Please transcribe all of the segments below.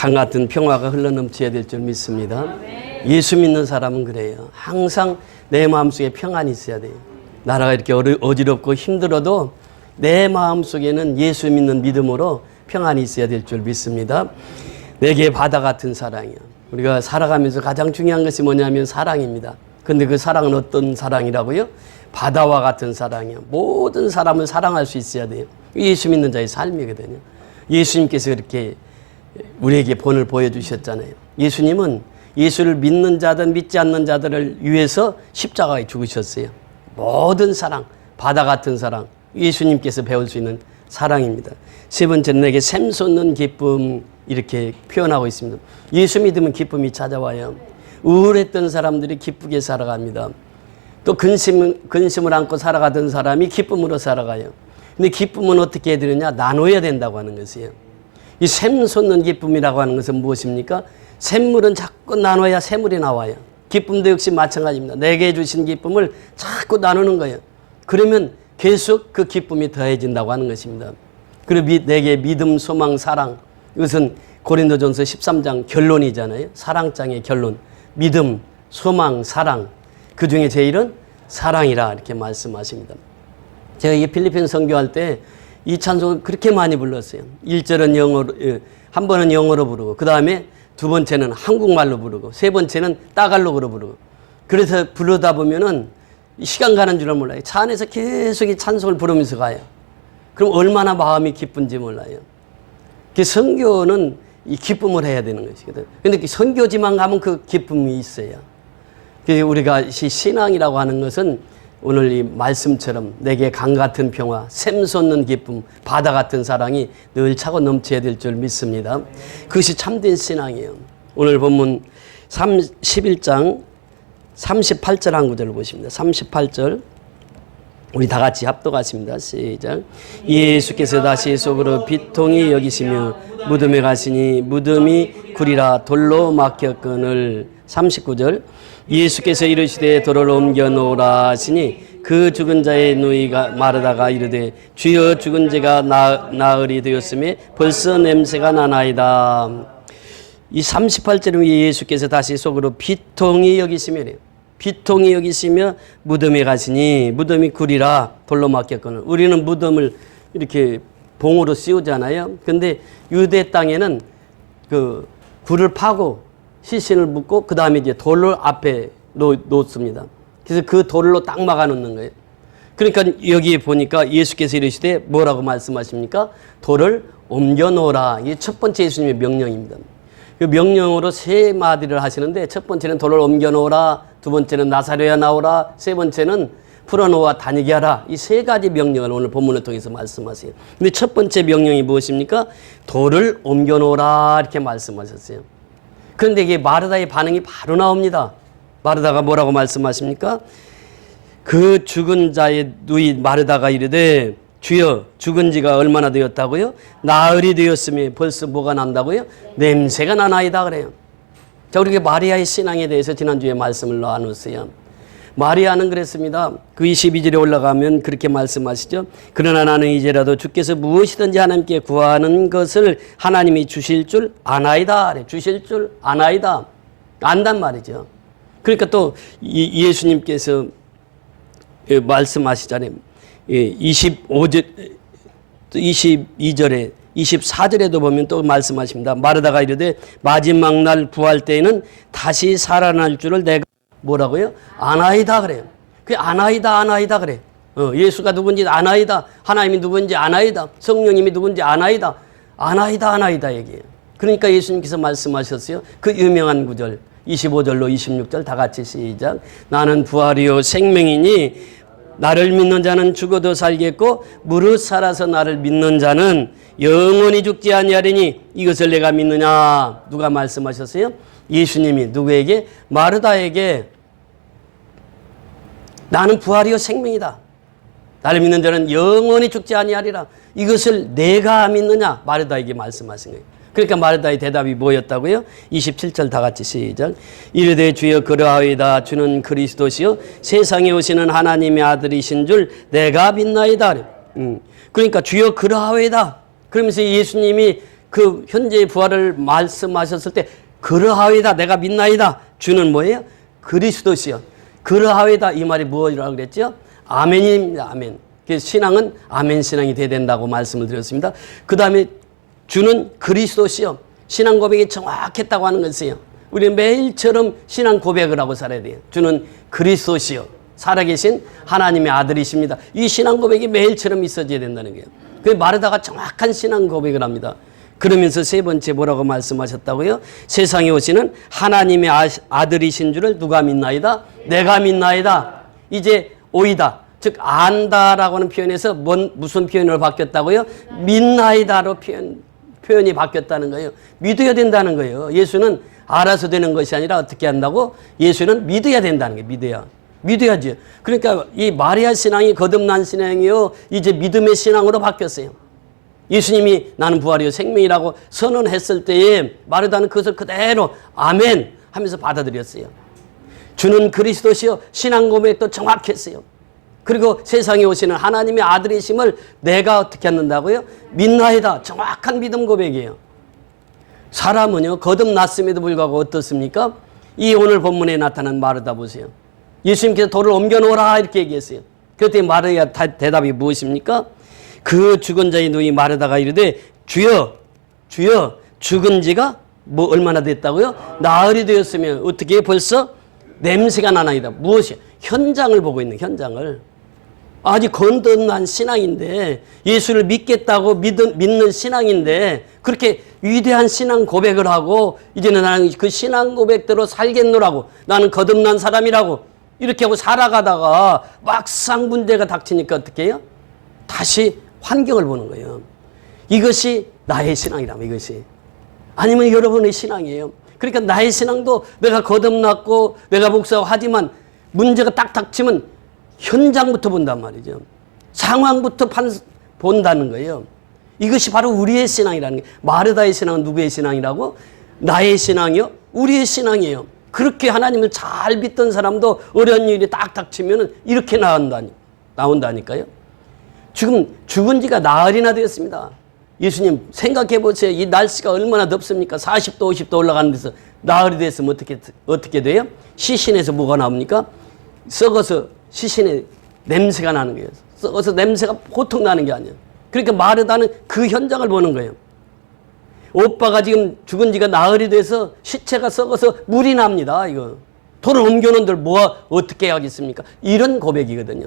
강 같은 평화가 흘러넘쳐야 될 줄 믿습니다. 예수 믿는 사람은 그래요. 항상 내 마음속에 평안이 있어야 돼요. 나라가 이렇게 어지럽고 힘들어도 내 마음속에는 예수 믿는 믿음으로 평안이 있어야 될 줄 믿습니다. 내게 바다 같은 사랑이요. 우리가 살아가면서 가장 중요한 것이 뭐냐면 사랑입니다. 근데 그 사랑은 어떤 사랑이라고요? 바다와 같은 사랑이요. 모든 사람을 사랑할 수 있어야 돼요. 예수 믿는 자의 삶이거든요. 예수님께서 그렇게 우리에게 본을 보여주셨잖아요. 예수님은 예수를 믿는 자들 믿지 않는 자들을 위해서 십자가에 죽으셨어요. 모든 사랑, 바다 같은 사랑, 예수님께서 배울 수 있는 사랑입니다. 세 번째는 내게 샘솟는 기쁨, 이렇게 표현하고 있습니다. 예수 믿으면 기쁨이 찾아와요. 우울했던 사람들이 기쁘게 살아갑니다. 또 근심을 안고 살아가던 사람이 기쁨으로 살아가요. 근데 기쁨은 어떻게 해야 되느냐? 나눠야 된다고 하는 것이에요. 이 샘솟는 기쁨이라고 하는 것은 무엇입니까? 샘물은 자꾸 나눠야 샘물이 나와요. 기쁨도 역시 마찬가지입니다. 내게 주신 기쁨을 자꾸 나누는 거예요. 그러면 계속 그 기쁨이 더해진다고 하는 것입니다. 그리고 내게 믿음, 소망, 사랑, 이것은 고린도전서 13장 결론이잖아요. 사랑장의 결론. 믿음, 소망, 사랑. 그 중에 제일은 사랑이라 이렇게 말씀하십니다. 제가 이 필리핀 선교할 때 이 찬송을 그렇게 많이 불렀어요. 1절은 영어로, 한 번은 영어로 부르고, 그 다음에 두 번째는 한국말로 부르고, 세 번째는 따갈록으로 부르고. 그래서 부르다 보면은 시간 가는 줄을 몰라요. 차 안에서 계속 이 찬송을 부르면서 가요. 그럼 얼마나 마음이 기쁜지 몰라요. 그 선교는 이 기쁨을 해야 되는 것이거든. 근데 선교지만 가면 그 기쁨이 있어요. 그래서 우리가 신앙이라고 하는 것은 오늘 이 말씀처럼 내게 강 같은 평화, 샘솟는 기쁨, 바다 같은 사랑이 늘 차고 넘쳐야 될 줄 믿습니다. 그것이 참된 신앙이에요. 오늘 본문 11장 38절 한 구절을 보십니다. 38절 우리 다 같이 합독하십니다. 시작. 예수께서 다시 속으로 비통히 여기시며 무덤에 가시니 무덤이 구리라 돌로 막혔거늘. 39절 예수께서 이르시되 돌을 옮겨 놓으라 하시니 그 죽은 자의 누이가 마르다가 이르되 주여 죽은 자가 나으리 되었음에 벌써 냄새가 나나이다. 이 38절은 예수께서 다시 속으로 비통히 여기시며 비통히 여기시며 무덤에 가시니 무덤이 구리라 돌로 막혔거늘. 우리는 무덤을 이렇게 봉으로 씌우잖아요. 근데 유대 땅에는 그 굴을 파고 시신을 묻고 그 다음에 이제 돌을 앞에 놓습니다. 그래서 그 돌로 딱 막아 놓는 거예요. 그러니까 여기에 보니까 예수께서 이르시되 뭐라고 말씀하십니까? 돌을 옮겨 놓으라. 이게 첫 번째 예수님의 명령입니다. 그 명령으로 세 마디를 하시는데 첫 번째는 돌을 옮겨 놓으라, 두 번째는 나사로야 나오라, 세 번째는 풀어놓아 다니게 하라. 이 세 가지 명령을 오늘 본문을 통해서 말씀하세요. 근데 첫 번째 명령이 무엇입니까? 돌을 옮겨 놓으라 이렇게 말씀하셨어요. 그런데 이게 마르다의 반응이 바로 나옵니다. 마르다가 뭐라고 말씀하십니까? 그 죽은 자의 누이 마르다가 이르되 주여 죽은 지가 얼마나 되었다고요? 나흘이 되었으면 벌써 뭐가 난다고요? 냄새가 나나이다 그래요. 자, 우리가 마리아의 신앙에 대해서 지난주에 말씀을 나눴어요. 마리아는 그랬습니다. 그 22절에 올라가면 그렇게 말씀하시죠. 그러나 나는 이제라도 주께서 무엇이든지 하나님께 구하는 것을 하나님이 주실 줄 아나이다. 주실 줄 아나이다. 안단 말이죠. 그러니까 또 예수님께서 말씀하시잖아요. 22절에 24절에도 보면 또 말씀하십니다. 마르다가 이르되 마지막 날 부활 때에는 다시 살아날 줄을 내가 뭐라고요? 아나이다 그래요. 그 아나이다 그래. 예수가 누군지 아나이다. 하나님이 누군지 아나이다. 성령님이 누군지 아나이다. 아나이다 얘기해요. 그러니까 예수님께서 말씀하셨어요. 그 유명한 구절 25절로 26절 다 같이 시작. 나는 부활이요 생명이니 나를 믿는 자는 죽어도 살겠고 무릇 살아서 나를 믿는 자는 영원히 죽지 아니하리니 이것을 내가 믿느냐. 누가 말씀하셨어요? 예수님이 누구에게? 마르다에게 나는 부활이요 생명이다. 나를 믿는 자는 영원히 죽지 아니하리라. 이것을 내가 믿느냐? 마르다에게 말씀하신 거예요. 그러니까 마르다의 대답이 뭐였다고요? 27절 다 같이 시작. 이르되 주여 그러하이다. 주는 그리스도시요 세상에 오시는 하나님의 아들이신 줄 내가 믿나이다. 그러니까 주여 그러하이다. 그러면서 예수님이 그 현재의 부활을 말씀하셨을 때 그러하이다 내가 믿나이다. 주는 뭐예요? 그리스도시요. 그러하이다 이 말이 무엇이라고 그랬죠? 아멘입니다. 아멘. 그래서 신앙은 아멘 신앙이 돼야 된다고 말씀을 드렸습니다. 그 다음에 주는 그리스도시요. 신앙 고백이 정확했다고 하는 것이에요. 우리는 매일처럼 신앙 고백을 하고 살아야 돼요. 주는 그리스도시요. 살아계신 하나님의 아들이십니다. 이 신앙 고백이 매일처럼 있어져야 된다는 거예요. 그 마르다가 정확한 신앙 고백을 합니다. 그러면서 세 번째 뭐라고 말씀하셨다고요? 세상에 오시는 하나님의 아들이신 줄을 누가 믿나이다? 내가 믿나이다. 이제 오이다. 즉 안다라고 하는 표현에서 무슨 표현으로 바뀌었다고요? 믿나이다로 표현이 바뀌었다는 거예요. 믿어야 된다는 거예요. 예수는 알아서 되는 것이 아니라 어떻게 한다고? 예수는 믿어야 된다는 거예요. 믿어야죠. 그러니까 이 마리아 신앙이 거듭난 신앙이요. 이제 믿음의 신앙으로 바뀌었어요. 예수님이 나는 부활이요 생명이라고 선언했을 때에 마르다는 그것을 그대로 아멘 하면서 받아들였어요. 주는 그리스도시요. 신앙 고백도 정확했어요. 그리고 세상에 오시는 하나님의 아들이심을 내가 어떻게 한다고요? 믿나이다. 정확한 믿음 고백이에요. 사람은요 거듭났음에도 불구하고 어떻습니까? 이 오늘 본문에 나타난 마르다 보세요. 예수님께서 돌을 옮겨놓으라 이렇게 얘기했어요. 그랬더니 마르다의 대답이 무엇입니까? 그 죽은 자의 누이 마르다가 이르되 주여 주여 죽은 지가 뭐 얼마나 됐다고요? 나흘이 되었으면 어떻게 벌써 냄새가 나나이다. 무엇이? 현장을 보고 있는 현장을. 아직 거듭난 신앙인데 예수를 믿겠다고 믿는 신앙인데 그렇게 위대한 신앙 고백을 하고 이제는 나는 그 신앙 고백대로 살겠노라고 나는 거듭난 사람이라고 이렇게 하고 살아가다가 막상 문제가 닥치니까 어떻게 해요? 다시 환경을 보는 거예요. 이것이 나의 신앙이라면 이것이. 아니면 여러분의 신앙이에요. 그러니까 나의 신앙도 내가 거듭났고 내가 목사하고 하지만 문제가 딱 닥치면 현장부터 본단 말이죠. 상황부터 본다는 거예요. 이것이 바로 우리의 신앙이라는 게. 마르다의 신앙은 누구의 신앙이라고? 나의 신앙이요? 우리의 신앙이에요. 그렇게 하나님을 잘 믿던 사람도 어려운 일이 딱 닥치면 이렇게 나온다니까요. 지금 죽은 지가 나흘이나 되었습니다. 예수님 생각해 보세요. 이 날씨가 얼마나 덥습니까? 40도 50도 올라가는 데서 나흘이 됐으면 어떻게 돼요? 시신에서 뭐가 나옵니까? 썩어서 시신에 냄새가 나는 거예요. 썩어서 냄새가 보통 나는 게 아니에요. 그러니까 마르다는 그 현장을 보는 거예요. 오빠가 지금 죽은 지가 나흘이 돼서 시체가 썩어서 물이 납니다. 이거 돌을 옮겨놓은들 어떻게 하겠습니까? 이런 고백이거든요.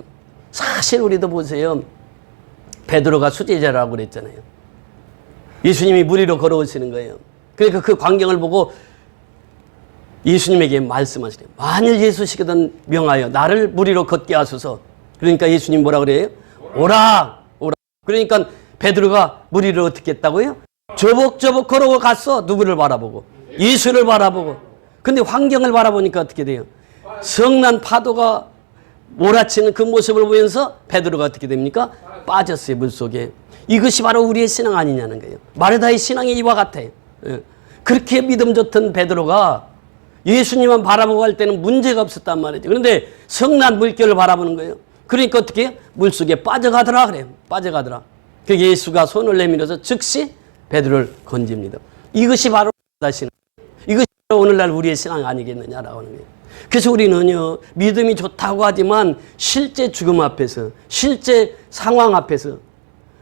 사실 우리도 보세요. 베드로가 수제자라고 그랬잖아요. 예수님이 물 위로 걸어오시는 거예요. 그러니까 그 광경을 보고 예수님에게 말씀하시래요. 만일 예수시거든 명하여 나를 물 위로 걷게 하소서. 그러니까 예수님 뭐라 그래요? 오라. 그러니까 베드로가 물 위로 어떻게 했다고요? 저벅저벅 걸어가 갔어. 누구를 바라보고? 예수를 바라보고. 근데 환경을 바라보니까 어떻게 돼요? 성난 파도가 몰아치는 그 모습을 보면서 베드로가 어떻게 됩니까? 빠졌어요. 물속에. 이것이 바로 우리의 신앙 아니냐는 거예요. 마르다의 신앙이 이와 같아요. 그렇게 믿음 좋던 베드로가 예수님만 바라보고 할 때는 문제가 없었단 말이죠. 그런데 성난 물결을 바라보는 거예요. 그러니까 어떻게 해요? 물속에 빠져가더라 그래요. 빠져가더라. 그 예수가 손을 내밀어서 즉시 베드로를 건집니다. 이것이 바로 신앙. 이것이 바로 오늘날 우리의 신앙 아니겠느냐라고 하는 거예요. 그래서 우리는요 믿음이 좋다고 하지만 실제 죽음 앞에서 실제 상황 앞에서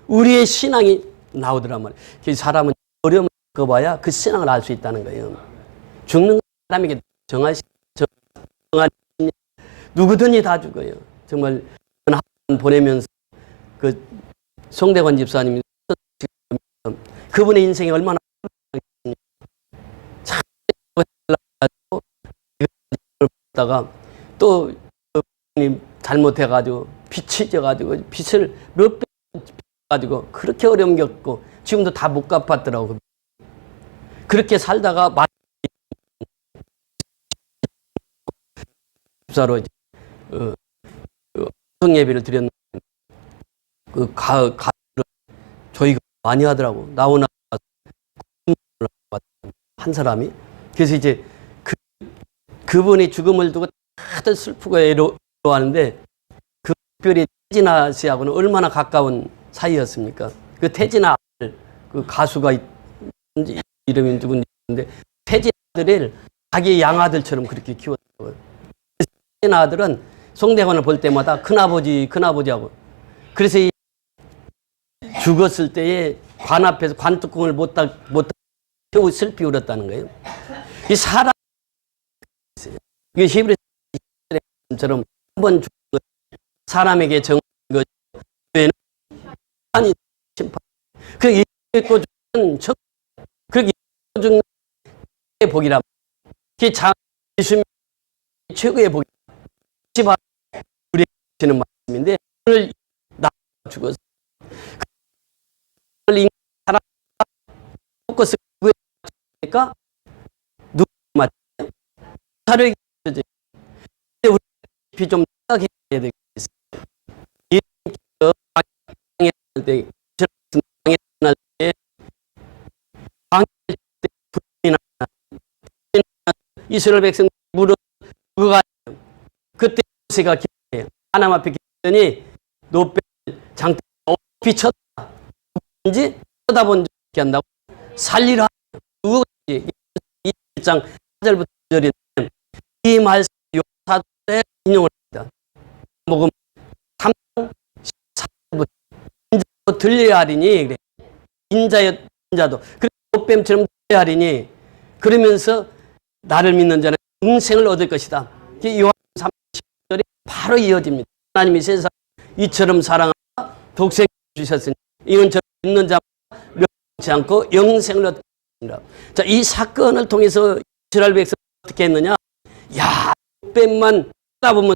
우리의 신앙이 나오더란 말이에요. 그래서 사람은 어려움을 겪어봐야 그 신앙을 알 수 있다는 거예요. 죽는 사람에게 정한 누구든지 다 죽어요. 정말 보내면서 그 송대관 집사님이 그분의 인생이 얼마나 참 다가 또 잘못해가지고 빚이 져가지고 빚을 몇 배 가지고 그렇게 어려움 겪고 지금도 다 못 갚았더라고. 그렇게 살다가 집사로 성예비를 드렸는데 저희가 많이 하더라고. 나오나 한 사람이. 그래서 이제 그분이 죽음을 두고 다들 슬프고 애로워하는데 그 특별히 태진아 씨하고는 얼마나 가까운 사이였습니까? 그 태진아 그 가수가 이름이 누군데 태진 아들을 자기 양아들처럼 그렇게 키웠어요. 태진 아들은 송대관을 볼 때마다 큰아버지 하고, 그래서 이 죽었을 때에 관 앞에서 관뚜껑을 못 슬피 울었다는 거예요. 이 사람, 이게 히브리서처럼 한번 죽은 것, 사람에게 정한 것 외에는 아니 심판. 그 예수님을 죽는 그렇게 죽는 게 복이라. 그 예수님 최고의 복이 바로 우리에게 주시는 말씀인데, 오늘 나 죽어서 그걸 사람 포커스 누구니까 누구 맞죠? 사료에게 근데 우리 좀 생각해야 되겠어요. 예수님께서 방해할 때, 방해할 때, 불이 나 이스라엘 백성 무릎 그가 그때 모세가 기도해요. 하나님 앞에 기도했더니 노벨 장대 비쳤다. 누구인지 쳐다본 적이 한다고 살리라. 누구인지 1장 4절부터 9절인데 이 말씀 요사도에 인용을 합니다. 먹으면 3장 14절부터 인자도 들려야 하리니 그래. 인자도 그래 노뱀처럼 들려야 하리니 그러면서 나를 믿는 자는 영생을 얻을 것이다. 요한 3절이 바로 이어집니다. 하나님이 세상 이처럼 사랑하사 독생을 주셨으니 이는 저를 믿는 자마다 멸망치 않고 영생을 얻을 것이다. 자, 이 사건을 통해서 이스라엘 백성은 어떻게 했느냐? 야, 노뱀만 쳐다보면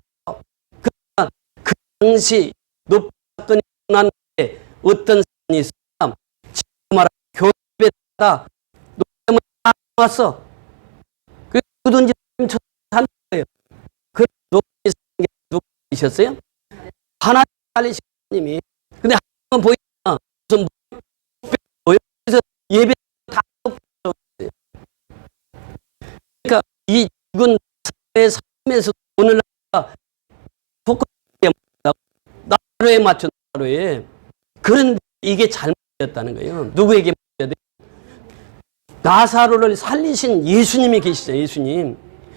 그러나 그 당시 노뱀 사건이 일어났는데 어떤 사건이 있었냐? 지금 말하는 교집에 따라 노뱀을 다 왔어. 누구든지 하는 거예요. 그 노뱀이 누구이셨어요? 하나님 살리신 하나님이. 근데 한번 보이나 무슨 보여? 그래서 예배 다 없어졌어요. 그러니까 이 죽은 사회의 삶에서 오늘날 포커스에 나로에 맞춘 나로에. 그런데 이게 잘못되었다는 거예요. 누구에게 맞춰야 돼? 나사로를 살리신 예수님이 계시죠.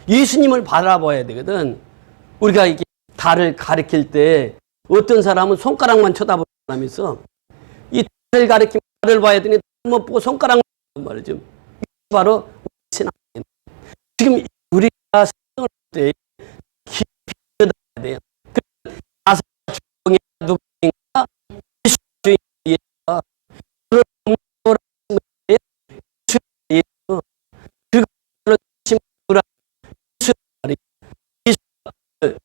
예수님을 바라봐야 되거든. 우리가 이게 달을 가리킬 때 어떤 사람은 손가락만 쳐다보는 사람이 있어. 이 달을 가리키면 달을 봐야 되니 못 보고 손가락만 말이죠. 바로 신앙입니다. 지금 우리가 생각할 때 깊이 들여다봐야 돼요. 나사로 주인이 누구인가? 예수 주인이가 그를 omnivorous 예수 그걸 심으라 예수 말이 예수를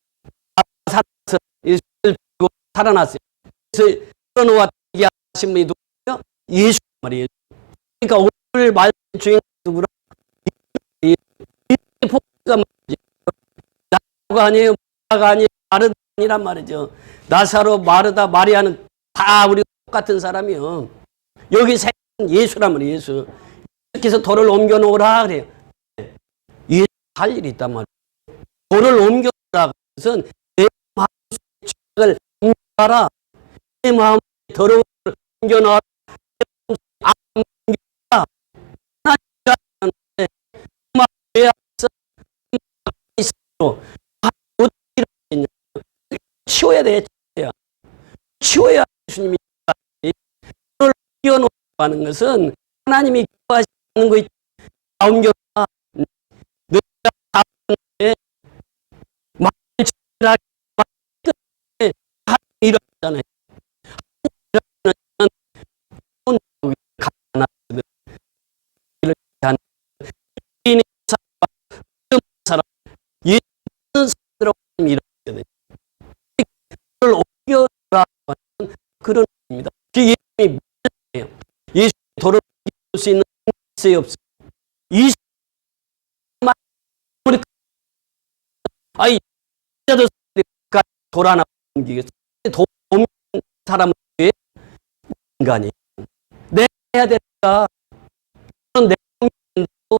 살아서 예수를 들고 살아났어요. 그래서 끌어놓아 되게 하신 분이 누구예요? 예수 말이에요. 그러니까 오늘 말씀 주인 누구라? 이 복가 말이죠. 나사로가 아니에요. 마르다가 아니에요. 마르다 아니란 말이죠. 나사로, 마르다, 마리아는 다 우리 똑같은 사람이요. 여기 생긴 예수란 말이에요. 예수. 예수께서 돌을 옮겨놓으라 그래요. 예수 할 일이 있단 말이에요. 돌을 옮겨놓으라 그것은 내 마음속의 죄악을 옮겨라. 내 마음에 더러운 걸 옮겨놔라. 안 옮겨라. 하나님이 정말 죄 앞에서 어떻게 이러냐. 치워야 돼. 치워야 예수님이 돌을 옮겨놓으라고 하는 것은 하나님이 기뻐하지 않는 거 있지. 다 옮겨라. 너희가 다 옮겨라. 말을 지키라. 하나님이 이러잖아요. 하나님이 가난하거든. 이렇게 하는 인의 사람, 예수 믿는 사람들하고 이러거든요. 그걸 옮겨라 하는 그런 겁니다. 그 예수님이 뭐예요? 예수 돌을 옮길 수 있는 있어요, 없어요? 우리 아이 자도 돌 하나 옮기겠어? 돌 옮기는 사람은 왜 인간이에요? 내가 해야 된다. 내가 옮겨야 된다고.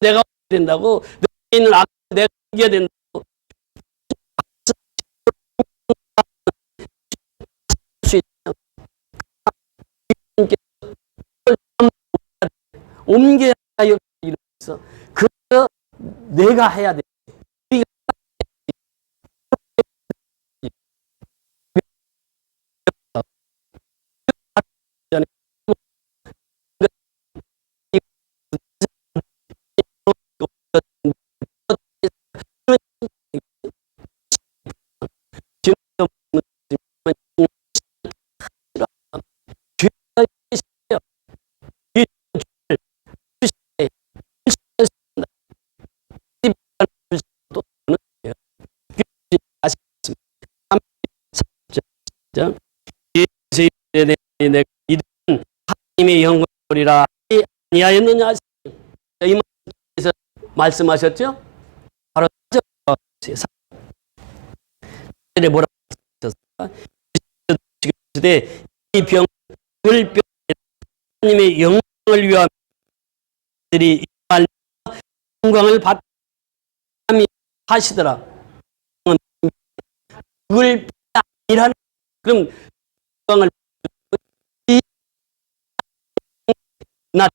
내가 옮겨야 된다고. 내가 있는 악을 내가 옮겨야 된다고. 수 있다. 내가 해야 돼. 내가 이들은 하나님의 영광이라 아니하였느냐. 이 말씀에서 말씀하셨죠? 바로 뭐라고 하셨어요? 이 병을 하나님의 영광을 위하여 들이 영광을 받 하시더라. 그걸 아니라는, 그럼 영광을 나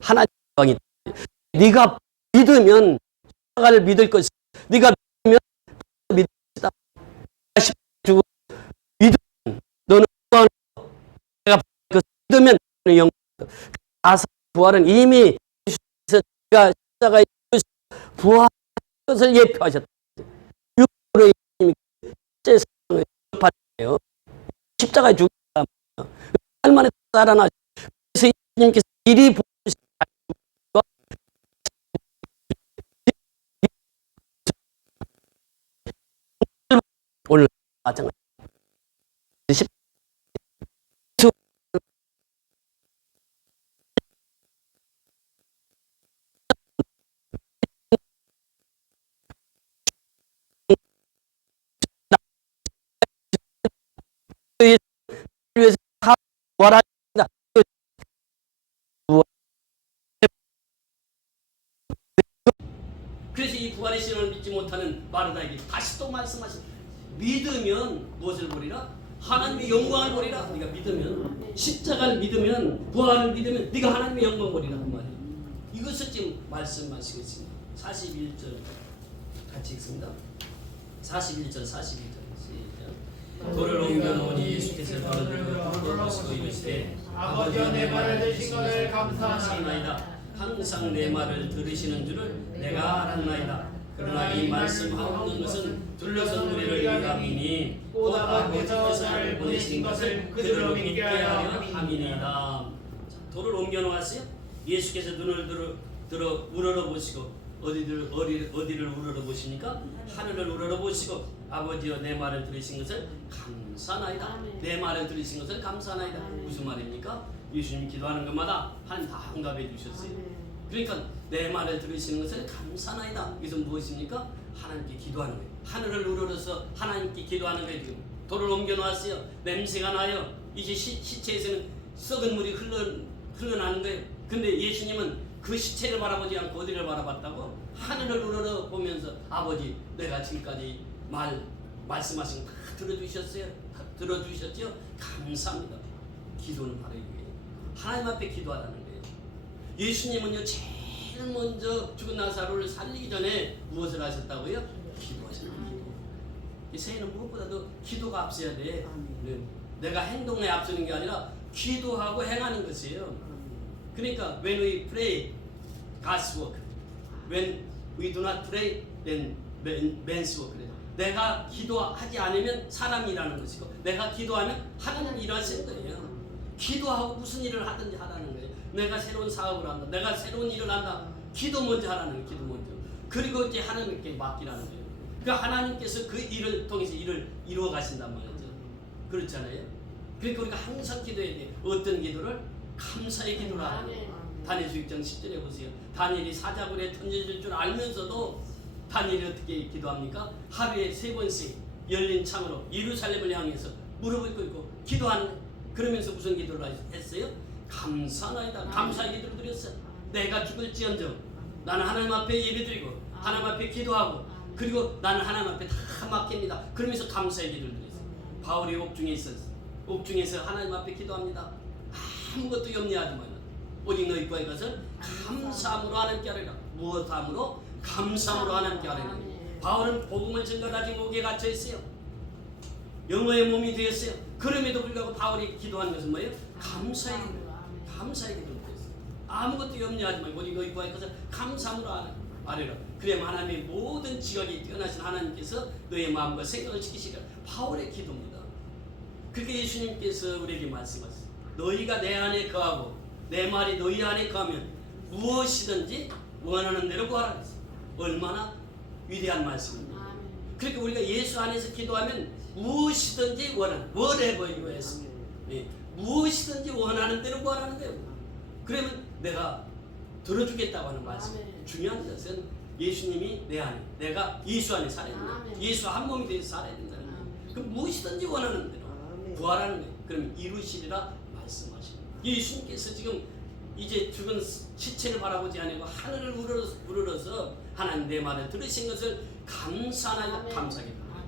하나님 영광이, 네가 믿으면 나를 믿을 것이다. 네가 믿으면 믿을 것이다. 주고 믿으면 너는 영광을, 내가 믿으면 너는 영광을. 아사 부활은 이미 예수께서 십자가에 부활 것을 예표하셨다. 육으로 예수님이 세상을 접하셨어요. 십자가에 죽은 사람이에요. 얼마나 살아나셨어요. 그래서 예수님께서 미리 오늘 마찬가지. 위해서 다 부활하신다. 그래서 이 부활의 신앙을 믿지 못하는 마르다에게 다시 또 말씀하십니다. 믿으면 무엇을 보리라? 하나님의 영광을 보리라. 네가 믿으면, 십자가를 믿으면, 부활을 믿으면 네가 하나님의 영광 보리라. 그 말이에요. 이것을 지금 말씀하시고 있습니다. 41절 같이 읽습니다. 41절 42절 시작. 돌을 옮겨놓으니 예수께서 돌을 보시고 이르시되 아버지여 내 말을 들으신 것을 감사하나이다. 항상 내 말을 들으시는 줄을 내가 알았나이다. 그러나 이 말씀하는 것은 둘러선 무리를 위함이니 곧 아버지께서 나를 보내신 것을 그들로 믿게 하려 함이니이다. 돌을 옮겨 놓았어요. 예수께서 눈을 들어 우러러 보시고 어디를 우러러 보시니까 하늘을 우러러 보시고 아버지여 내 말을 들으신 것을 감사나이다. 내 말을 들으신 것을 감사나이다. 무슨 말입니까? 예수님 기도하는 것마다 하나님 다 응답해 주셨어요. 그러니까 내 말을 들으시는 것을 감사나이다. 이것은 무엇입니까? 하나님께 기도하는 거예요. 하늘을 우러러서 하나님께 기도하는 거예요. 지금 돌을 옮겨 놓았어요. 냄새가 나요. 이제 시체에서는 썩은 물이 흘러나는 거예요. 근데 예수님은 그 시체를 바라보지 않고 어디를 바라봤다고? 하늘을 우러러 보면서 아버지 내가 지금까지 말씀하신 거 다 들어주셨어요? 들어주셨죠? 감사합니다. 기도는 바로 이거예요. 하나님 앞에 기도하라는 거예요. 예수님은요 제일 먼저 죽은 나사로를 살리기 전에 무엇을 하셨다고요? 기도하셨다고요. 이 새해는 무엇보다도 기도가 앞서야 돼. 내가 행동에 앞서는 게 아니라 기도하고 행하는 것이에요. 그러니까 when we pray, God's work. When We do not pray, then man's work. 그래요. 내가 기도하지 않으면 사람이 일하는 것이고 내가 기도하면 하나님이 일하시는 거예요. 기도하고 무슨 일을 하든지 하라는 거예요. 내가 새로운 사업을 한다. 내가 새로운 일을 한다. 기도 먼저 하라는 거예요. 기도 먼저. 그리고 이제 하나님께 맡기라는 거예요. 그러니까 하나님께서 그 일을 통해서 일을 이루어 가신단 말이죠. 그렇잖아요. 그러니까 우리가 항상 기도해야 돼요. 어떤 기도를? 감사의 기도를 하는 거예요. 다니엘 6장 10절에 보세요. 다니엘이 사자굴에 던져질 줄 알면서도 다니엘이 어떻게 기도합니까? 하루에 3번씩 열린 창으로 예루살렘을 향해서 무릎을 꿇고 기도하는 거예요. 그러면서 무슨 기도를 했어요? 감사나이다. 감사의 기도를 드렸어요. 내가 죽을지언정 나는 하나님 앞에 예배드리고 하나님 앞에 기도하고 그리고 나는 하나님 앞에 다 맡깁니다. 그러면서 감사의 기도를 드렸어요. 바울이 옥중에 있었어요. 옥중에서 하나님 앞에 기도합니다. 아무것도 염려하지 마라. 오직 너희 구하의 것을 감사함으로 하나님께 하리라. 무엇함으로? 감사함으로 하나님께 하리라. 바울은 복음을 전가하지 목에 갇혀 있어요. 영어의 몸이 되었어요. 그럼에도 불구하고 바울이 기도한 것은 뭐예요? 감사의 기도. 감사의 기도를 드렸어요. 아무것도 염려하지 말고 오직 너희 구하의 것을 감사함으로 하리라. 그래야 하나님의 모든 지각이 뛰어나신 하나님께서 너의 마음과 생각을 지키시리라. 바울의 기도입니다. 그렇게 예수님께서 우리에게 말씀하셨어요. 너희가 내 안에 거하고 내 말이 너희 안에 거하면 무엇이든지 원하는 대로 구하라. 얼마나 위대한 말씀입니다. 그러니까 우리가 예수 안에서 기도하면 무엇이든지 원하는 whatever you ask. 무엇이든지 원하는 대로 구하라는 거예요. 그러면 내가 들어주겠다고 하는 말씀. 중요한 것은 예수님이 내 안에, 내가 예수 안에 살아야 된다. 예수 한 몸이 되어서 살아야 된다는 거예요. 그럼 무엇이든지 원하는 대로 구하라는 거예요. 그러면 이루시리라 말씀하십니다. 예수님께서 지금 이제 죽은 시체를 바라보지 아니고 하늘을 우러러서 하나님 내 말을 들으신 것을 감사하여 감사하게 됩니다.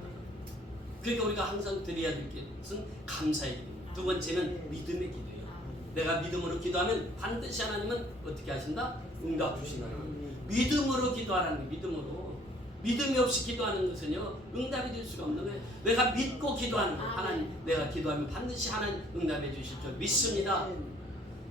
그러니까 우리가 항상 드려야 될 것은 감사의 기도입니다. 두 번째는 믿음의 기도예요. 내가 믿음으로 기도하면 반드시 하나님은 어떻게 하신다? 응답 주신다는 거예요. 믿음으로 기도하라는 거예요. 믿음으로. 믿음이 없이 기도하는 것은요 응답이 될 수가 없는 거예요. 내가 믿고 기도하는 거예요. 하나님 내가 기도하면 반드시 하나님 응답해 주실 줄 믿습니다.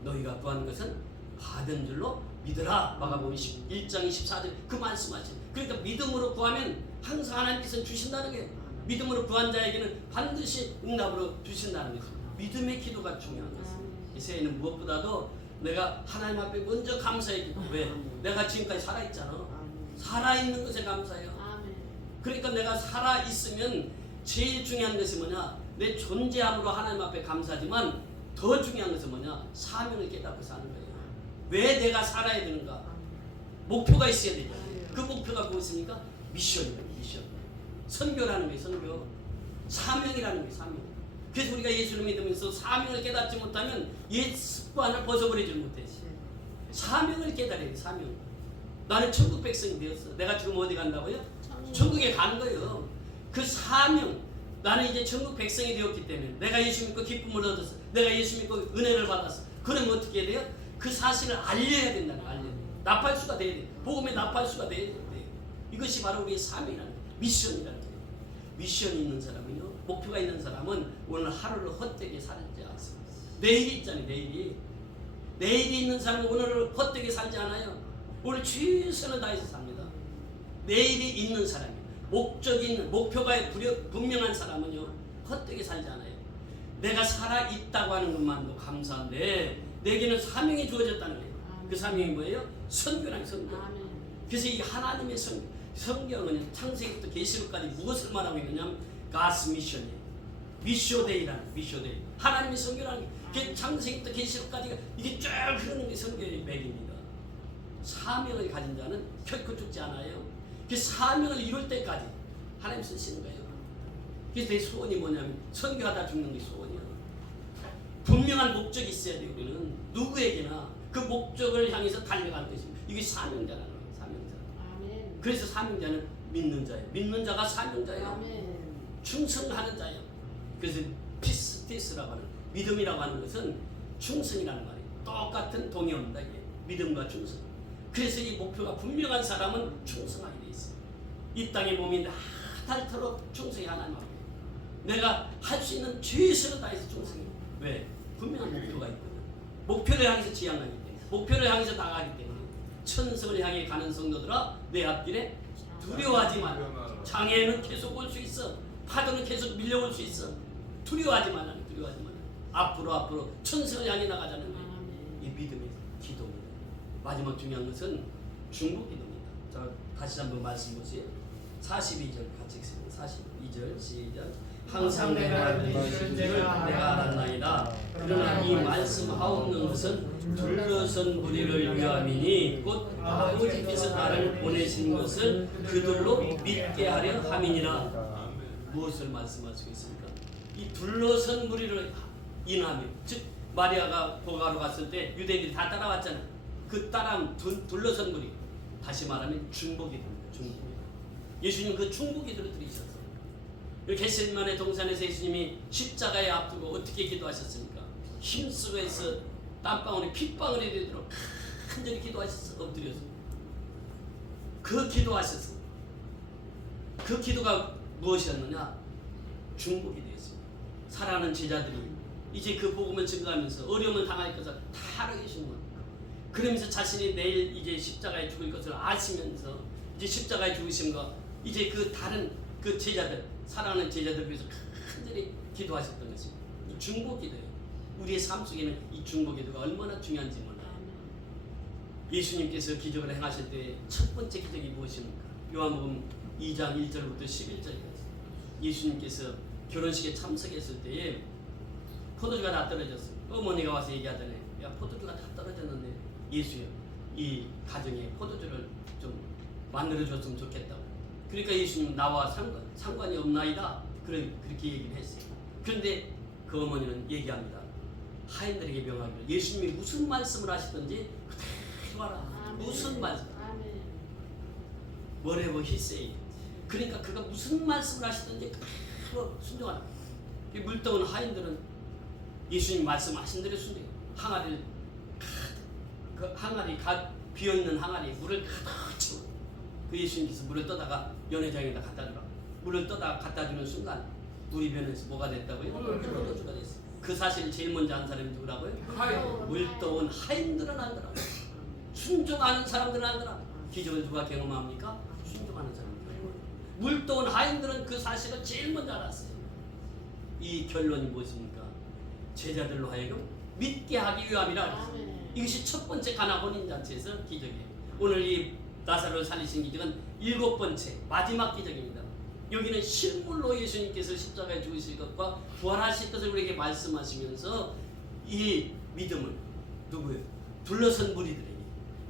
너희가 구하는 것은 받은 줄로 믿으라. 마가복음 1장 24절 그 말씀하신. 그러니까 믿음으로 구하면 항상 하나님께서 주신다는 거예요. 믿음으로 구한 자에게는 반드시 응답으로 주신다는 것입니다. 믿음의 기도가 중요한 것입니다. 이 세에는 무엇보다도 내가 하나님 앞에 먼저 감사해 기도. 왜? 내가 지금까지 살아있잖아. 살아있는 것에 감사해요. 그러니까 내가 살아있으면 제일 중요한 것이 뭐냐? 내 존재함으로 하나님 앞에 감사하지만 더 중요한 것은 뭐냐? 사명을 깨닫고 사는 거예요. 왜 내가 살아야 되는가? 목표가 있어야 되죠. 그 목표가 무엇입니까? 미션이에요. 미션. 선교라는 거예요. 선교. 사명이라는 거예요. 사명. 그래서 우리가 예수를 믿으면서 사명을 깨닫지 못하면 옛 습관을 벗어버리지 못해요. 사명을 깨달아야 돼요. 사명. 나는 천국 백성이 되었어. 내가 지금 어디 간다고요? 천국에 가는 거예요. 그 사명. 나는 이제 천국 백성이 되었기 때문에 내가 예수 믿고 기쁨을 얻었어. 내가 예수 믿고 은혜를 받았어. 그러면 어떻게 해야 돼요? 그 사실을 알려야 된다는 거예요. 알려야 돼요. 나팔수가 돼야 돼요. 복음의 나팔수가 돼야 돼요. 이것이 바로 우리의 사명이라는 거예요. 미션이라는 거예요. 미션이 있는 사람은요. 목표가 있는 사람은 오늘 하루를 헛되게 살지 않습니다. 내일이 있잖아요. 내일이 있는 사람은 오늘을 헛되게 살지 않아요. 오늘 최선을 다해서 삽니다. 내일이 있는 사람이에요. 목적이 있는, 목표가 분명한 사람은요 헛되게 살지 않아요. 내가 살아있다고 하는 것만도 감사한데 내게는 사명이 주어졌다는 거예요. 그 사명이 뭐예요? 선교라는 선교. 그래서 이 하나님의 선교, 성경은 창세기부터 계시록까지 무엇을 말하고 있느냐면 God's mission이에요. 미쇼데이라는 미쇼데이. 하나님의 선교라는 게 창세기부터 계시록까지가 이게 쫙 흐르는 게 선교의 맥입니다. 사명을 가진 자는 결코 죽지 않아요. 그 사명을 이룰 때까지 하나님 쓰시는 거예요. 그래서 내 소원이 뭐냐면 선교하다 죽는 게 소원이야. 분명한 목적이 있어야 돼요. 우리는 누구에게나 그 목적을 향해서 달려가는 것입니다. 이게 사명자라는 거예요. 사명자. 아멘. 그래서 사명자는 믿는 자예요. 믿는 자가 사명자예요. 아멘. 충성하는 자예요. 그래서 피스티스라고 하는 믿음이라고 하는 것은 충성이라는 말이에요. 똑같은 동의어입니다. 이게 믿음과 충성. 그래서 이 목표가 분명한 사람은 충성하게 돼 있어요. 이 땅의 몸이 나달토록 충성이 하나님 앞에. 내가 할 수 있는 최선을 다해서 충성해요. 왜? 분명한 목표가 있거든요. 목표를 향해서 지향하기 때문에. 목표를 향해서 나가기 때문에. 천성을 향해 가는 성도들아 내 앞길에 두려워하지 마라. 장애는 계속 올 수 있어. 파도는 계속 밀려올 수 있어. 두려워하지 말라. 두려워하지 말라. 앞으로 천성을 향해 나가자는 거예요. 이 믿음의 기도입니다. 마지막 중요한 것은 중보 기도입니다. 자, 다시 한번 말씀 보세요. 42절 같이 읽습니다. 42절 시작. 항상 내가 알던 줄을 내가 알았나이다. 그러나 이 말씀하옵는 것은 둘러선 무리를 위함이니 곧 아버지께서 나를 보내신 것을 그들로 믿게 하려 함이니라. 무엇을 말씀하시고 있습니까? 이 둘러선 무리를 인하며, 즉 마리아가 보가로 갔을 때 유대인들이 다 따라왔잖아요. 그 따라온 둘러선 무리, 다시 말하면 중보기도입니다. 중보기도. 예수님 그 중보기도를 드리셨어요. 겟세마네 동산에서 예수님이 십자가에 앞두고 어떻게 기도하셨습니까? 힘쓰고 해서 땀방울이 핏방울이 되도록 간절히 기도하셨어. 엎드려서 그 기도하셨어. 그 기도가 무엇이었느냐? 중보기도였습니다. 사랑하는 제자들이 이제 그 복음을 증거하면서 어려움을 당할 것을 다 알아 계신 거예요. 그러면서 자신이 내일 이제 십자가에 죽을 것을 아시면서 이제 십자가에 죽으심과 이제 그 다른 그 제자들, 사랑하는 제자들 위해서 간절히 기도하셨던 것입니다. 이 중보기도예요. 우리의 삶 속에는 이 중보기도가 얼마나 중요한지 몰라요. 예수님께서 기적을 행하실 때 첫 번째 기적이 무엇입니까? 요한복음 2장 1절부터 11절까지 예수님께서 결혼식에 참석했을 때에 포도주가 다 떨어졌어요. 어머니가 와서 얘기하잖아요. 야, 포도주가 다 떨어졌는데 예수여, 이 가정에 포도주를 좀 만들어줬으면 좋겠다고. 그러니까 예수님은 나와 상관이 없나이다. 그렇게 얘기를 했어요. 그런데 그 어머니는 얘기합니다. 하인들에게 명하기를 예수님이 무슨 말씀을 하시든지 그대로 하라. 무슨 말씀? Whatever he said. 그러니까 그가 무슨 말씀을 하시든지 그대로 순종하라. 물떠온 하인들은 예수님 말씀하신 대로 순종해요. 항아리를 그 항아리 비어있는 항아리에 물을 가득 채워. 그 예수님께서 물을 떠다가 연회장에다 갖다 주라. 물을 떠다가 갖다 주는 순간 물이 변해서 뭐가 됐다고요? 포도주가 됐어요. 그 사실을 제일 먼저 한 사람이 누구라고요? 물떠온 하인들은 안더라. 순종하는 사람들은 안더라. 기적을 누가 경험합니까? 순종하는 사람들. 물떠온 하인들은 그 사실을 제일 먼저 알았어요. 이 결론이 무엇입니까? 제자들로 하여금 믿게 하기 위함이라. 이것이 첫 번째 가나 혼인잔치에서 기적이에요. 오늘 이 나사로를 살리신 기적은 7번째 마지막 기적입니다. 여기는 실물로 예수님께서 십자가에 죽으실 것과 부활하실 것을 우리에게 말씀하시면서 이 믿음을 누구예요? 둘러선 무리들에게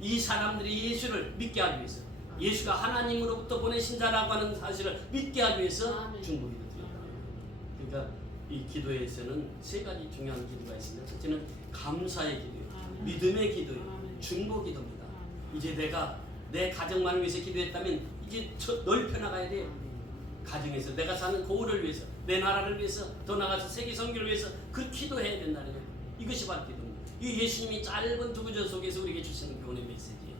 이 사람들이 예수를 믿게 하기 위해서 예수가 하나님으로부터 보내신 자라고 하는 사실을 믿게 하기 위해서 중보기도 드립니다. 그러니까 이 기도에서는 세 가지 중요한 기도가 있습니다. 첫째는 감사의 기도예요. 믿음의 기도예요. 중보기도입니다. 이제 내가 내 가정만을 위해서 기도했다면 이제 넓혀 나가야 돼요. 가정에서 내가 사는 고을을 위해서, 내 나라를 위해서, 더 나아가서 세계 선교를 위해서 그 기도해야 된다는 거예요. 이것이 바로 기도입니다. 이 예수님이 짧은 두 구절 속에서 우리에게 주시는 교훈의 메시지예요.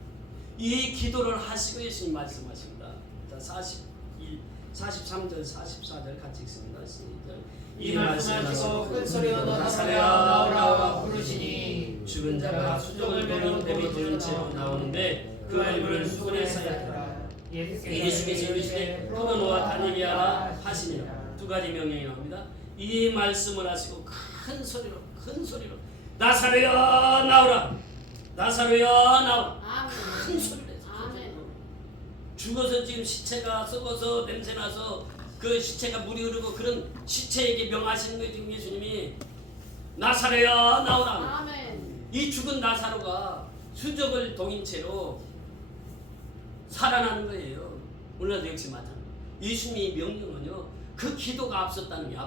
이 기도를 하시고 예수님 말씀하십니다. 자, 43절, 44절 같이 읽습니다. 시작. 이 말씀하시고 큰 소리로 나사로야 나오라 부르시니 죽은 자가 수족을 베는 뱀이 도는 채로 나오는데 그 얼굴을 수건에 쌓였더라. 예수께서 이르시되 포도노와 다니게 하라 하시니라. 두 가지 명령이 나옵니다. 이 말씀을 하시고 큰 소리로 나사로야 나오라. 나사로야 나오라. 큰 소리를 해서 죽어서 지금 시체가 썩어서 냄새나서 그 시체가 물이 흐르고 그런 시체에게 명하시는 거예요. 지금 예수님이 나사로야 나오라. 아멘. 이 죽은 나사로가 수족을 동인 채로 살아나는 거예요. 오늘도 역시 마찬가지. 예수님의 명령은요, 그 기도가 앞섰다는 게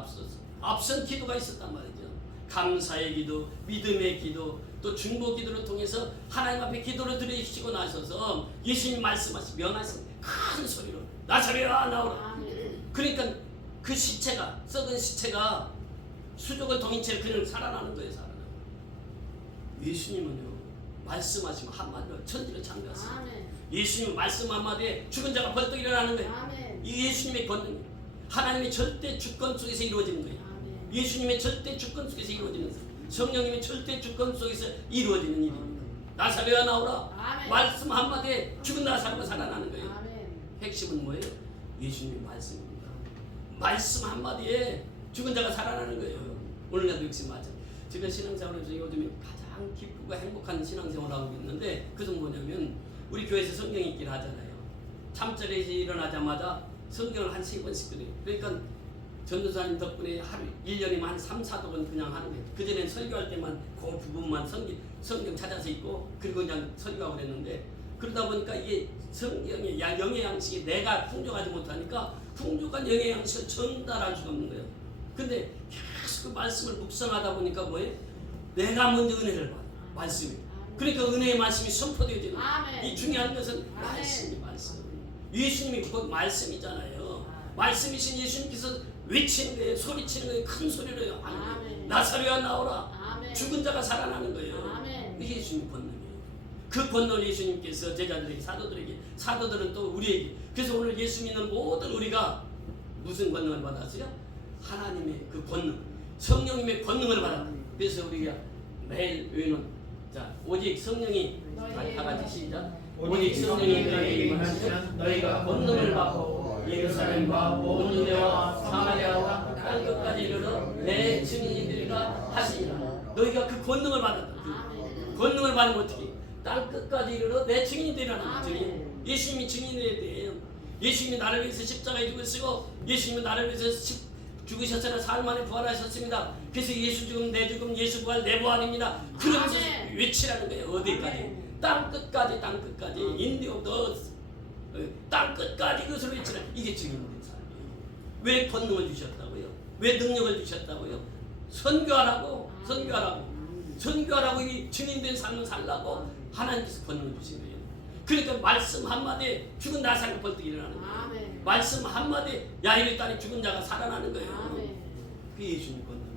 앞선 기도가 있었단 말이죠. 감사의 기도, 믿음의 기도, 또 중보 기도를 통해서 하나님 앞에 기도를 드리시고 나셔서 예수님 말씀하신 명하신 큰 소리로 나사로야 나오라. 그러니까 그 시체가, 썩은 시체가 수족을 동인 채로 그냥 살아나는 거예요. 살아나는. 예수님은요, 말씀하시면 한마디로 천지를 창조하셨어요. 예수님 말씀 한마디에 죽은 자가 벌떡 일어나는 거예요. 아멘. 이 예수님의 권능이에요. 하나님의 절대 주권 속에서 이루어지는 거예요. 아멘. 예수님의 절대 주권 속에서 이루어지는 거예요. 성령님의 절대 주권 속에서 이루어지는 일입니다. 나사로야 나오라. 아멘. 말씀 한마디에 죽은 나사로가 살아나는 거예요. 아멘. 핵심은 뭐예요? 예수님의 말씀입니다. 말씀 한마디에 죽은 자가 살아나는 거예요. 오늘날도 역시 맞아. 제가 신앙생활에서 요즘에 가장 기쁘고 행복한 신앙생활을 하고 있는데 그것은 뭐냐면 우리 교회에서 성경 읽기를 하잖아요. 잠자리에서 일어나자마자 성경을 한 3번씩 그래요. 그러니까 전도사님 덕분에 하루 1년이면 한 3, 4독은 그냥 하는 거예요. 그전엔 설교할 때만 그 부분만 성경 찾아서 읽고 그리고 그냥 설교하고 그랬는데 그러다 보니까 이게 성경의 영의 양식이 내가 풍족하지 못하니까 풍족한 영의 양식을 전달할 수가 없는 거예요. 근데 계속 그 말씀을 묵상하다 보니까 뭐예요? 내가 먼저 은혜를 받아. 말씀이. 그러니까 은혜의 말씀이 선포되어지는 거예요. 이 중요한 것은 말씀이 말씀. 예수님이 곧 말씀이잖아요. 말씀이신 예수님께서 외치는 거예요. 소리치는 거예요. 큰 소리로 하는 거예요. 나사로야 나오라. 아멘. 죽은 자가 살아나는 거예요. 아멘. 이게 예수님 권능이에요. 그 권능을 예수님께서 제자들에게 사도들은 또 우리에게. 그래서 오늘 예수 믿는 모든 우리가 무슨 권능을 받았어요? 하나님의 그 권능, 성령님의 권능을 받았다. 그래서 우리가 매일 외우는 자 오직 성령이 다 같이 시작. 오직 성령이 너희에게 임하시면 너희가 권능을 받고 예루살렘과 온 유대와 사마리아와 땅 끝까지 이르러 내 증인이 되리라 하시니라. 너희가 그 권능을 받았다. 그 권능을 받으면 어떻게? 땅 끝까지 이르러 내 증인이 되리라는 증인. 예수님이 증인해야 돼요. 예수님이 나를 위해서 십자가에 죽으시고 예수님이 나를 위해서 죽으셨으나 사흘 만에 부활하셨습니다. 그래서 예수 죽음 내 죽음 예수 부활 내 부활입니다. 그러면서 외치라는 거예요. 어디까지? 땅 끝까지 땅 끝까지 인디오 더스 땅 끝까지 그것을 외치라. 이게 증인된 사람이에요. 왜 권능을 주셨다고요? 왜 능력을 주셨다고요? 선교하라고 선교하라고 이 증인된 삶을 살라고 하나님께서 권능을 주신 거예요. 그러니까 말씀 한마디에 죽은 나사로가 벌떡 일어나는 거예요. 아멘. 말씀 한마디에 야일의 딸이 죽은 자가 살아나는 거예요. 아멘. 그게 예수님 권능이에요.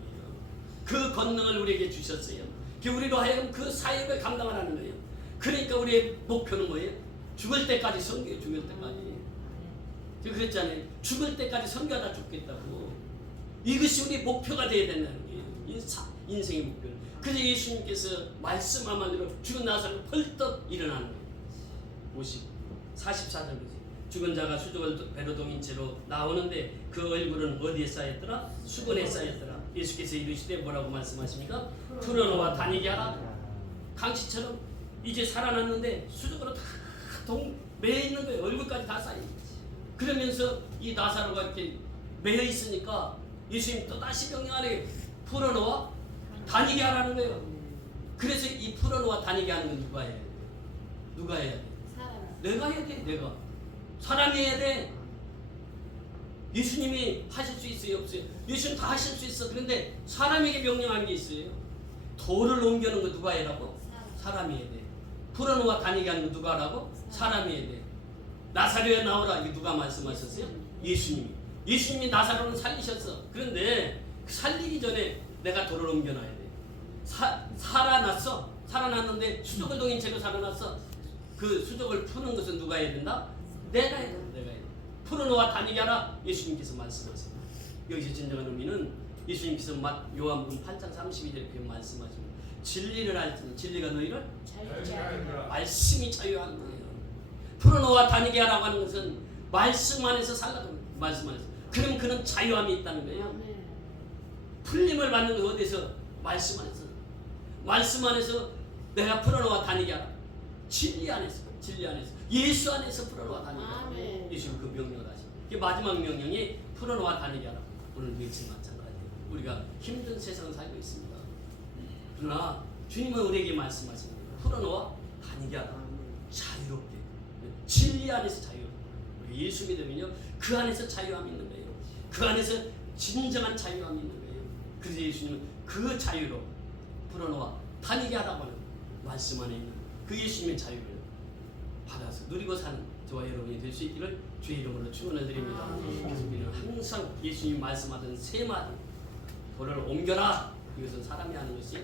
그 권능을 우리에게 주셨어요. 우리로 하여금 그 사역을 감당하라는 거예요. 그러니까 우리의 목표는 뭐예요? 죽을 때까지 선교해요. 죽을 때까지. 제가 그랬잖아요. 죽을 때까지 선교하다 죽겠다고. 이것이 우리 목표가 되어야 된다는 거예요. 인생의 목표. 그래서 예수님께서 말씀 한마디로 죽은 나사로가 벌떡 일어나는 거예요. 44절이지. 죽은 자가 수족을 배로 동인 채로 나오는데 그 얼굴은 어디에 쌓였더라? 수건에 쌓였더라. 예수께서 이르시되 뭐라고 말씀하십니까? 풀어놓아 다니게 하라. 강시처럼 이제 살아났는데 수족으로 다 매여 있는 거예요. 얼굴까지 다 쌓여. 그러면서 이 나사로가 이렇게 매여 있으니까 예수님 또 다시 명령하래. 풀어놓아 다니게 하라는 거예요. 그래서 이 풀어놓아 다니게 하는 건 누가 해야 돼? 누가 해야 돼? 내가 해야 돼. 내가 사람이 해야 돼. 예수님이 하실 수 있어요? 없어요? 예수님 다 하실 수 있어. 그런데 사람에게 명령한 게 있어요. 돌을 옮겨는 거 누가 해라고? 사람이 해야 돼. 풀어놓아 다니게 하는 거 누가 하라고? 사람이 해야 돼. 나사로에 나오라. 이게 누가 말씀하셨어요? 예수님이. 예수님이 나사로는 살리셨어. 그런데 살리기 전에 내가 돌을 옮겨놔야 돼. 살아났어. 살아났는데 수족을 동인 채로 살아났어. 그 수족을 푸는 것은 누가 해야 된다? 내가 해야 된다. 내가 해야 된다. 풀어놓아 다니게 하라. 예수님께서 말씀하십니다. 여기서 진정한 의미는 예수님께서 요한복음 8장 32절에 이렇게 말씀하십니다. 진리를 알지는 진리가 너희를 말씀이 자유하는 거예요. 풀어놓아 다니게 하라고 하는 것은 말씀 안에서 살라고 말씀 안에서. 그럼 그는 자유함이 있다는 거예요. 풀림을 받는 건 어디서? 말씀 안에서. 말씀 안에서 내가 풀어놓아 다니게 하라. 진리 안에서, 진리 안에서, 예수 안에서 풀어놓아 다니게 하라. 예수님 그 명령을 하십니다. 그 마지막 명령이 풀어놓아 다니게 하라. 오늘 며칠 마찬가지예요. 우리가 힘든 세상을 살고 있습니다. 그러나 주님은 우리에게 말씀하십니다. 풀어놓아 다니게 하라. 자유롭게. 진리 안에서 자유롭게. 우리 예수 믿으면요, 그 안에서 자유함이 있는 거예요. 그 안에서 진정한 자유함이 있는 거예요. 그래서 예수님은 그 자유로 풀어놓아 다니게 하라고 하는 말씀 안에 있는 그 예수님의 자유를 받아서 누리고 사는 저와 여러분이 될 수 있기를 주의 이름으로 축원을 드립니다. 그래서 우리는 항상 예수님이 말씀하던 세 마디 돌을 옮겨라. 이것은 사람이 하는 것이.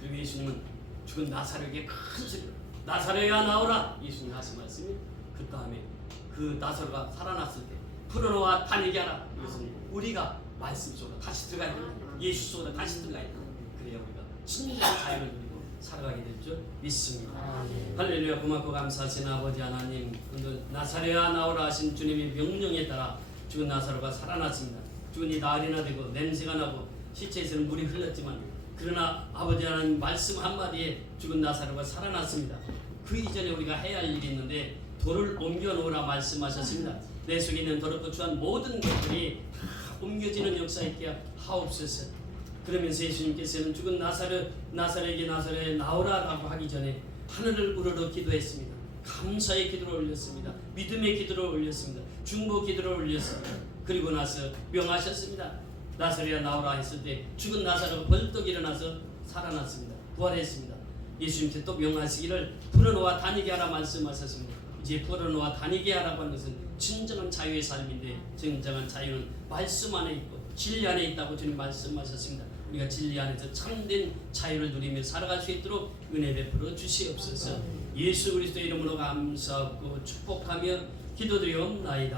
그리고 예수님은 죽은 나사로에게 큰 소리로 나사로야 나오라. 예수님이 하신 말씀이 그 다음에 그 나사로가 살아났을 때 풀어놓아 다니게 하라. 이것은 우리가 말씀 속으로 다시 들어가야 된다. 예수 속으로 다시 들어가야 된다. 그래야 우리가 진정한 자유를 누리고 살아가게 될 줄 믿습니다. 할렐루야. 고맙고 감사하신 아버지 하나님, 나사렛아 나오라 하신 주님의 명령에 따라 죽은 나사로가 살아났습니다. 죽은 이 나흘이나 되고 냄새가 나고 시체에서는 물이 흘렀지만, 그러나 아버지 하나님 말씀 한마디에 죽은 나사로가 살아났습니다. 그 이전에 우리가 해야 할 일이 있는데 돌을 옮겨 놓으라 말씀하셨습니다. 내 속에 있는 더럽고 추한 모든 것들이 다 옮겨지는 역사 있게 하옵소서. 그러면서 예수님께서는 죽은 나사렛에게 나오라라고 하기 전에 하늘을 우러러 기도했습니다. 감사의 기도를 올렸습니다. 믿음의 기도를 올렸습니다. 중보 기도를 올렸습니다. 그리고 나서 명하셨습니다. 나사렛아 나오라 했을 때 죽은 나사로가 벌떡 일어나서 살아났습니다. 부활했습니다. 예수님께 또 명하시기를 풀어놓아 다니게 하라 말씀하셨습니다. 이제 풀어놓아 다니게 하라고 하는 것은 진정한 자유의 삶인데, 진정한 자유는 말씀 안에 있고 진리 안에 있다고 주님 말씀하셨습니다. 우리가 진리 안에서 참된 자유를 누리며 살아갈 수 있도록 은혜 베풀어 주시옵소서. 예수 그리스도의 이름으로 감사하고 축복하며 기도드리옵나이다.